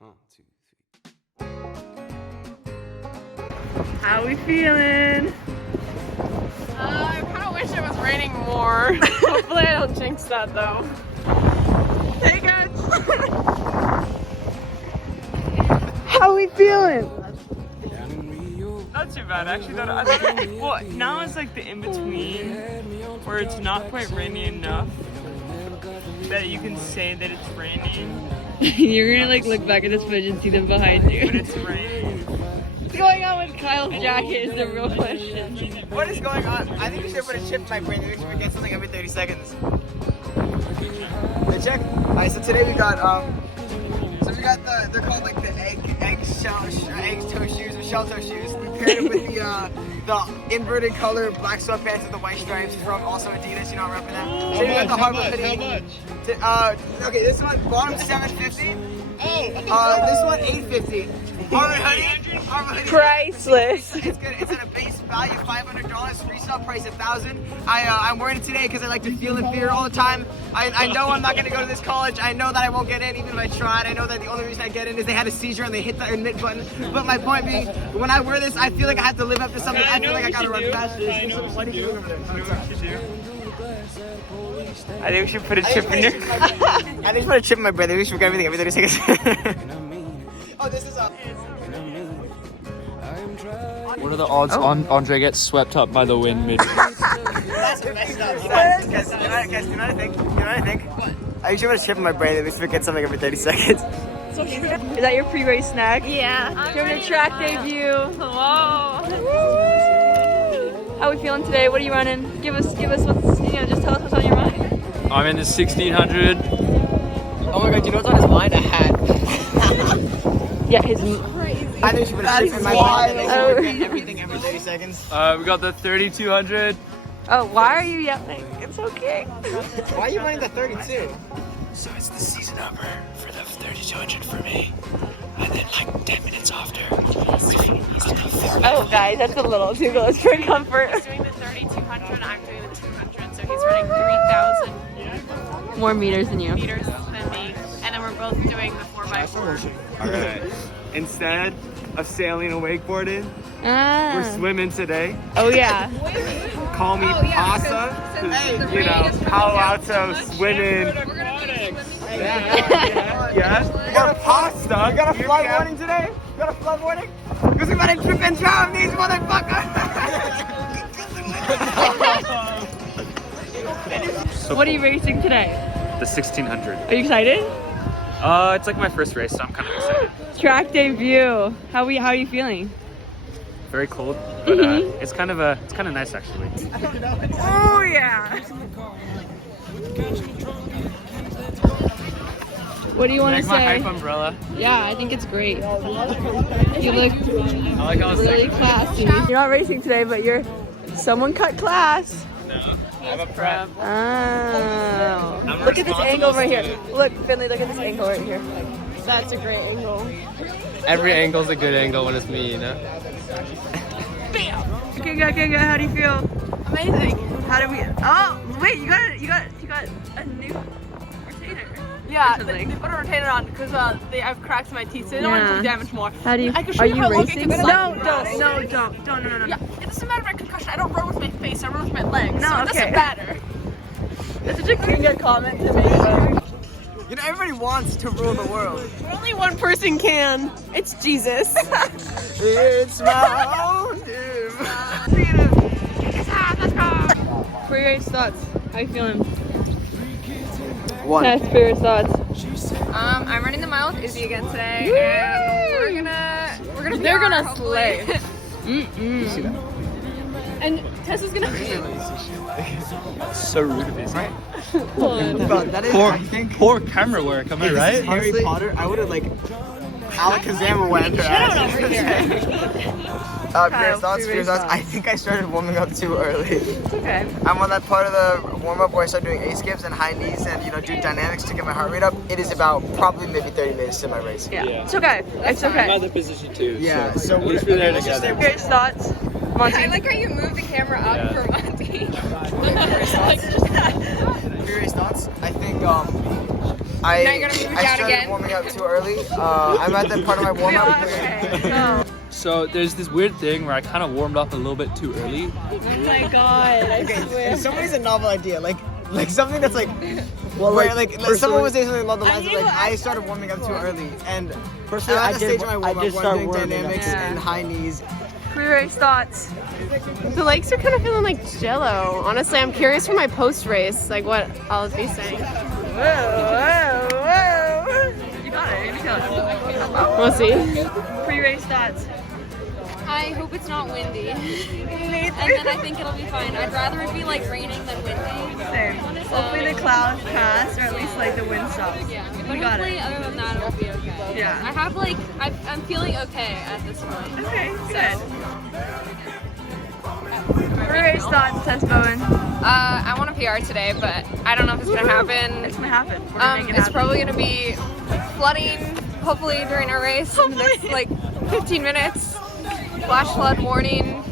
1, 2, 3. How we feeling? I kind of wish it was raining more. Hopefully I don't jinx that though. Hey guys! How we feeling? Not too bad, actually. Well, now it's like the in-between where it's not quite rainy enough that you can say that it's raining. You're gonna like look back at this footage and see them behind you. But it's raining. What's going on with Kyle's jacket is the real question. What is going on? I think we should put a chip in my brain that makes me forget something every 30 seconds. Hey, check. Alright, so today we got they're called like the egg toe shoes or shell toe shoes. We paired it with the inverted color black sweatpants with the white stripes from also Adidas. You know, I'm repping that. So we got the hardwood hoodie. How much? Okay, this one bottom $750. This one $850. Hardwood hoodie. Priceless. It's good. It's at a base value of $500. Resale price $1,000. I'm wearing it today because I like to feel in fear all the time. I know I'm not going to go to this college. I know that I won't get in even if I tried. I know that the only reason I get in is they had a seizure and they hit the admit button. But my point being, when I wear this, I feel like I have to live up to something. I feel like I got to run faster. What are you doing over there? I think we should put a chip in your... I think we should put a chip in my brain. We should forget everything every 30 seconds. Oh, this is up. What are the odds Andre gets swept up by the wind mid? That's messed up. Guys, you know what I think? I should put a chip in my brain that makes me forget something every 30 seconds. Is that your pre-race snack? Yeah. Doing a track debut. Whoa. How we feeling today? What are you running? Give us what's, just tell us what's on your mind. I'm in the 1600. Oh my god, you know what's on his mind? A hat. Yeah, his... I think you should put a chip in my brain that makes me forget everything every 30 seconds. We got the 3200. Oh, why are you yelling? It's okay. Why are you running the 32? So it's the season number for the 3200 for me. And then like 10 minutes after. Oh, guys, that's a little too close for comfort. He's doing the 3200, I'm doing the 200, so he's running 3,000 More meters than you. meters than me. And then we're both doing the 4x4. Alright. Instead of sailing and wakeboarding, Ah. we're swimming today. Oh, yeah. Call me Pasa. You know, Palo Alto swimming. Yeah. Or pasta. You got a flood warning today? You got a flood warning? Because we about to trip and drown these motherfuckers! What are you racing today? The 1600. Are you excited? It's like my first race, so I'm kind of excited. Track debut. How are you feeling? Very cold, but it's kind of nice actually. Oh yeah. What do you want to My say? hype umbrella. Yeah, I think it's great. You look I like how it's really classy. You're not racing today, but someone cut class. No, I'm a prep. Oh. Look at this angle right here. Look, Finley, look at this angle right here. That's a great angle. Every angle's a good angle when it's me, you know? Okay, good. How do you feel? Amazing. How do we? Oh, wait, you got a new retainer. Yeah, Or they something. put a retainer on because I've cracked my teeth, so they don't want to do damage more. How do you? I can show Are you you how long it racing? can be. No, like- don't. Yeah, it doesn't matter my concussion. I don't run with my face. I run with my legs. No, so it okay. doesn't matter. That's such a good comment to make. You know, everybody wants to rule the world. Only one person can. It's Jesus. It's mountain. Pre-race thoughts. How you feeling? One. Test pre-race thoughts. I'm running the mile with Izzy again today, and we're gonna. They're gonna hopefully. slay. And Tessa's gonna. So rude of his. Bro, that is, I think, Poor camera work, am I right? Harry Potter, I would have like Alakazam went her ass. Fierce thoughts. I think I started warming up too early. Okay. I'm on that part of the warm up where I start doing A skips and high knees and do dynamics to get my heart rate up. It is about probably maybe 30 minutes to my race. Yeah. It's okay. It's okay. the position too. Yeah. So at least we're there let's just together. Pre-race thoughts. Monty. I like how you move the camera up for Monty. Furious thoughts. I think Now you're gonna move it I down started again. warming up too early. I'm at that part of my warm up. So there's this weird thing where I kind of warmed up a little bit too early. Oh my god, I swear. If somebody's a novel idea, like something that's like, well, where, like someone was saying something along the lines of like, I started warming up too early, and personally, at the stage of my warm up, when I'm doing dynamics and high knees. Pre-race thoughts. The legs are kind of feeling like jello. Honestly, I'm curious for my post-race, like what I'll be saying. Whoa. You got it. You got it. We'll see. Pre-race thoughts. I hope it's not windy. And then I think it'll be fine. I'd rather it be like raining than windy. Same. Hopefully the clouds pass, or at least like the wind stops. Yeah. But We got hopefully it. other than that it'll be okay. Yeah. I have like I'm feeling okay at this point. Okay, good. Pre-race thoughts, Tess Bowen. I want a PR today, but I don't know if it's gonna happen. It's gonna happen. We're gonna make it It's happen. probably gonna be flooding, hopefully during our race in the next like 15 minutes. Flash flood warning.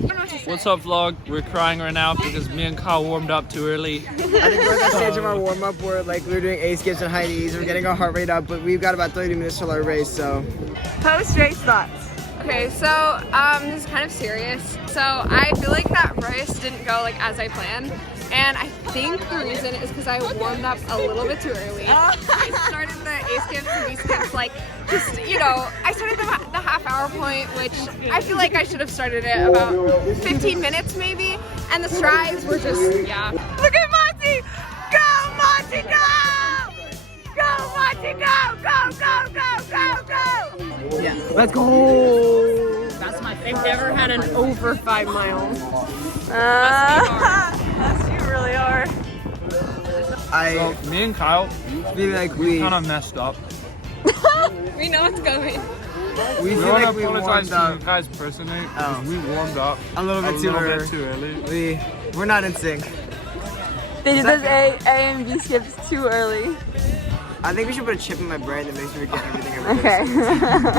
What's up, vlog? We're crying right now because me and Kyle warmed up too early. I think we're at that stage of our warm up where like we're doing A skips and high knees. We're getting our heart rate up, but we've got about 30 minutes till our race, so. Post-race thoughts. Okay, so this is kind of serious. So I feel like that race didn't go like as I planned, and I think the reason is because I warmed up a little bit too early. I started the A skips and B skips like just I started the half-hour point, which I feel like I should have started it about 15 minutes maybe, and the strides were just Look at Monty! Go, Monty, go! Go, Monty, go! Go, go, go, go, go! Yeah. Let's go! I've never had an over 5 miles. Yes, you really are. I So me and Kyle feel like we kind of messed up. We know what's coming. we We feel want like to we apologize warmed to you up guys personally because Oh. we warmed up a little bit too early. We're not in sync. They did those A and B skips too early. I think we should put a chip in my brain that makes me forget everything ever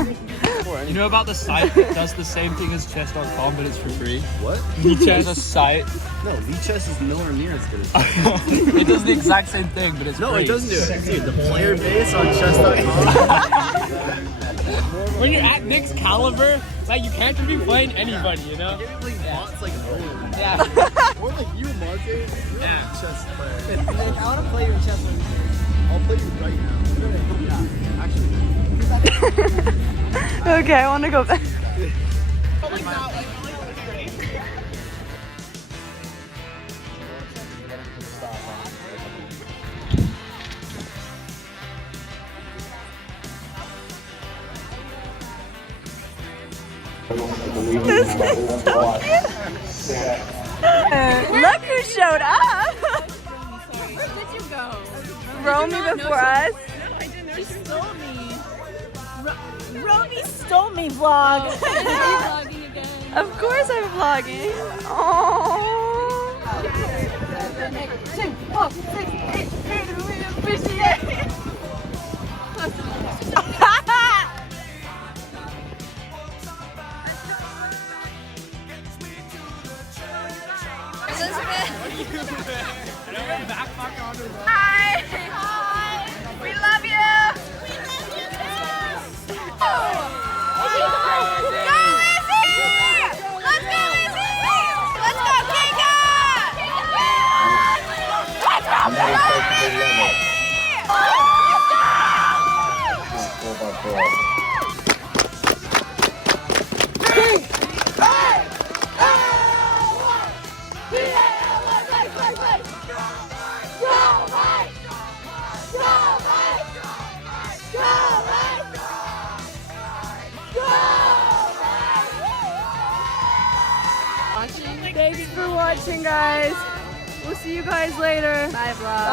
did. Okay. You know about the site that does the same thing as chess.com, but it's for free? What? Leech has a site. No, Chess is nowhere near as good as It does the exact same thing, but it's No, free. it doesn't do it. Dude, the player base on chess.com. When you're at Nick's caliber, like you can't just be playing anybody, you know? Bots like Owen. Yeah. Or like you, Monty. You're a chess player. I want to play your chess with you. I'll play you right now. Yeah, actually. Okay, I want to go back. Look who showed up! Where did you go? Romy before us. She stole me. Romy stole me, vlog. Are you vlogging again? Of course I'm vlogging. Oh. Hi. Hi. We love you. We love you too. Go Izzy! Let's go Izzy! Let's go Kinga! Let's go Thanks for watching, guys. We'll see you guys later. Bye, vlog.